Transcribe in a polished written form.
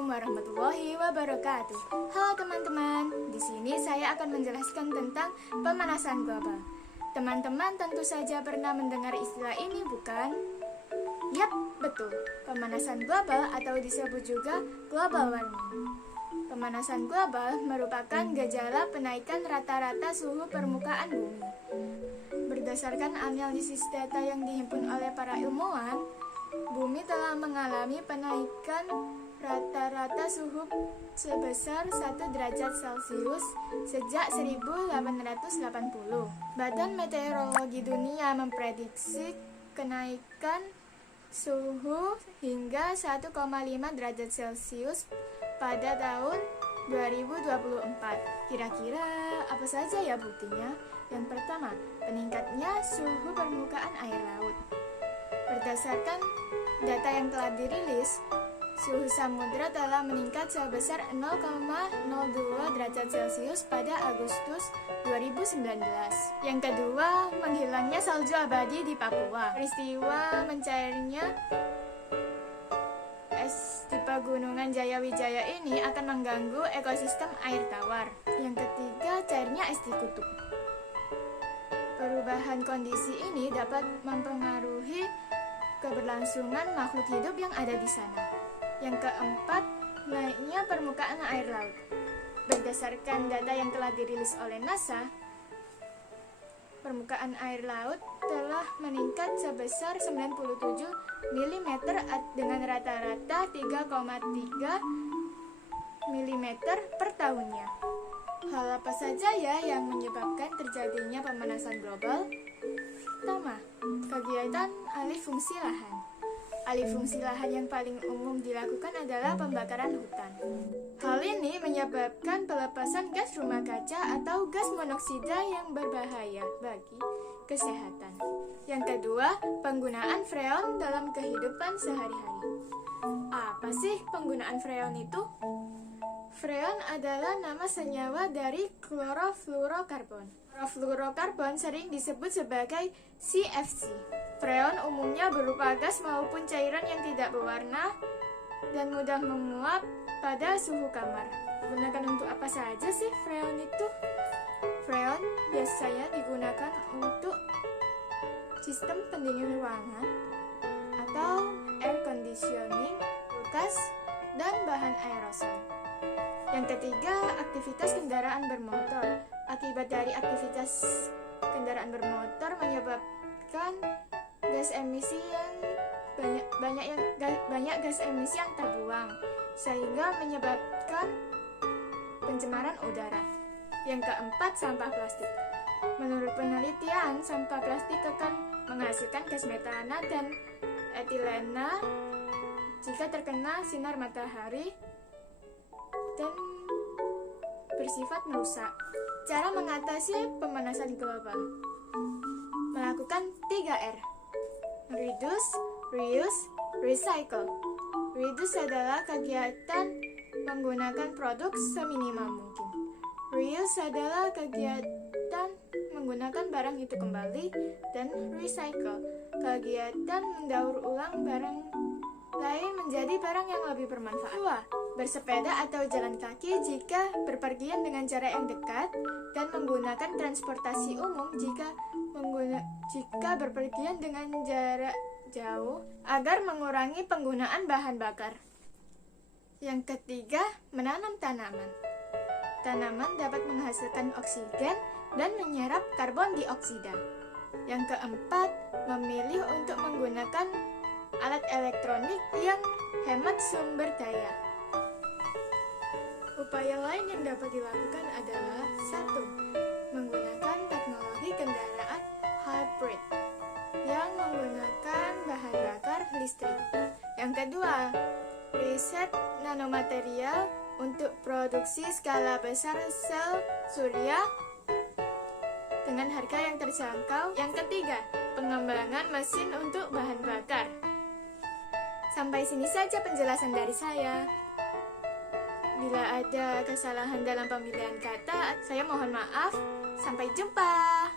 Assalamualaikum warahmatullahi wabarakatuh. Halo teman-teman, di sini saya akan menjelaskan tentang pemanasan global. Teman-teman tentu saja pernah mendengar istilah ini, bukan? Yap, betul. Pemanasan global atau disebut juga global warming. Pemanasan global merupakan gejala penaikan rata-rata suhu permukaan bumi. Berdasarkan analisis data yang dihimpun oleh para ilmuwan, bumi telah mengalami penaikan rata-rata suhu sebesar 1 derajat Celcius sejak 1880. Badan Meteorologi Dunia memprediksi kenaikan suhu hingga 1,5 derajat Celcius pada tahun 2024. Kira-kira apa saja ya buktinya? Yang pertama, peningkatnya suhu permukaan air laut. Berdasarkan data yang telah dirilis, suhu samudra telah meningkat sebesar 0,02 derajat Celcius pada Agustus 2019. Yang kedua, menghilangnya salju abadi di Papua. Peristiwa mencairnya es di pegunungan Jayawijaya ini akan mengganggu ekosistem air tawar. Yang ketiga, cairnya es di kutub. Perubahan kondisi ini dapat mempengaruhi keberlangsungan makhluk hidup yang ada di sana. Yang keempat, naiknya permukaan air laut. Berdasarkan data yang telah dirilis oleh NASA, permukaan air laut telah meningkat sebesar 97 mm dengan rata-rata 3,3 mm per tahunnya. Hal apa saja ya yang menyebabkan terjadinya pemanasan global? Pertama, kegiatan alih fungsi lahan. Alih fungsi lahan yang paling umum dilakukan adalah pembakaran hutan. Hal ini menyebabkan pelepasan gas rumah kaca atau gas monoksida yang berbahaya bagi kesehatan. Yang kedua, penggunaan freon dalam kehidupan sehari-hari. Apa sih penggunaan freon itu? Freon adalah nama senyawa dari klorofluorokarbon. Klorofluorokarbon sering disebut sebagai CFC. Freon umumnya berupa gas maupun cairan yang tidak berwarna dan mudah menguap pada suhu kamar. Digunakan untuk apa saja sih freon itu? Freon biasanya digunakan untuk sistem pendingin ruangan atau air conditioning, kulkas, dan bahan aerosol. Yang ketiga, aktivitas kendaraan bermotor. Akibat dari aktivitas kendaraan bermotor menyebabkan gas emisi yang banyak gas emisi yang terbuang, sehingga menyebabkan pencemaran udara. Yang keempat, sampah plastik. Menurut penelitian, sampah plastik akan menghasilkan gas metana dan etilena jika terkena sinar matahari dan bersifat merusak. Cara mengatasi pemanasan global: melakukan 3R. Reduce, reuse, recycle. Reduce adalah kegiatan menggunakan produk seminimal mungkin. Reuse adalah kegiatan menggunakan barang itu kembali. Dan recycle, kegiatan mendaur ulang barang lain menjadi barang yang lebih bermanfaat. 2. Bersepeda atau jalan kaki jika berpergian dengan jarak yang dekat, dan menggunakan transportasi umum jika berpergian dengan jarak jauh agar mengurangi penggunaan bahan bakar. Yang ketiga, menanam tanaman. Tanaman dapat menghasilkan oksigen dan menyerap karbon dioksida. Yang keempat, memilih untuk menggunakan alat elektronik yang hemat sumber daya. Upaya lain yang dapat dilakukan adalah 1. Menggunakan teknologi kendaraan hybrid yang menggunakan bahan bakar listrik. Yang kedua, riset nanomaterial untuk produksi skala besar sel surya dengan harga yang terjangkau. Yang ketiga, pengembangan mesin untuk bahan bakar. Sampai sini saja penjelasan dari saya. Bila ada kesalahan dalam pemilihan kata, saya mohon maaf. Sampai jumpa.